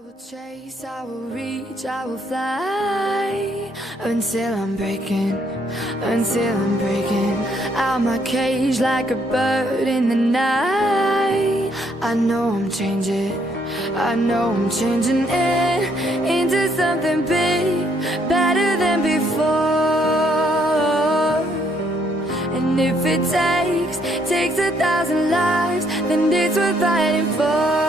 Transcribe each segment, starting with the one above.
I will chase, I will reach, I will fly until I'm breaking out my cage like a bird in the night. I know I'm changing into something big, better than before. And if it takes 1,000 lives, then it's worth fighting for.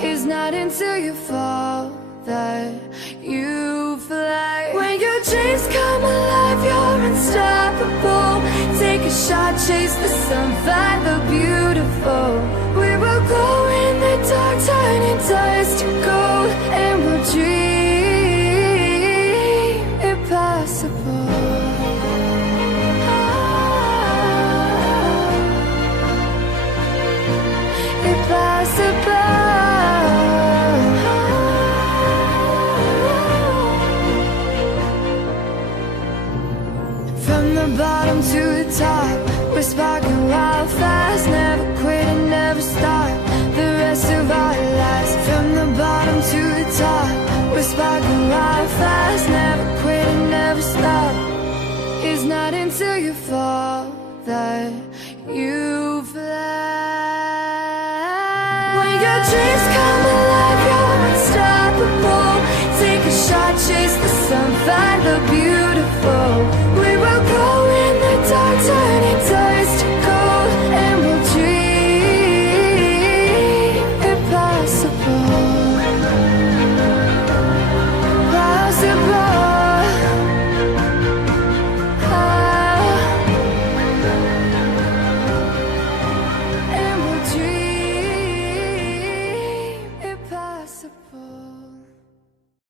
It's not until you fall that you fly. When your dreams come alive, you're unstoppable. Take a shot, chase the sun, find the beautiful. We will go in the dark, turning dust to gold, and we'll dream impossible. From the bottom to the top, we're sparking wild fast. Never quit and never stop the rest of our lives. From the bottom to the top, we're sparking wild fast. Never quit and never stop. It's not until you fall that you fly. When your dreams come alive, you're unstoppable. Take a shot, chase the sun, find the beautiful. We will go in the dark, turning dust to gold, and we'll dream impossible. And we'll dream impossible.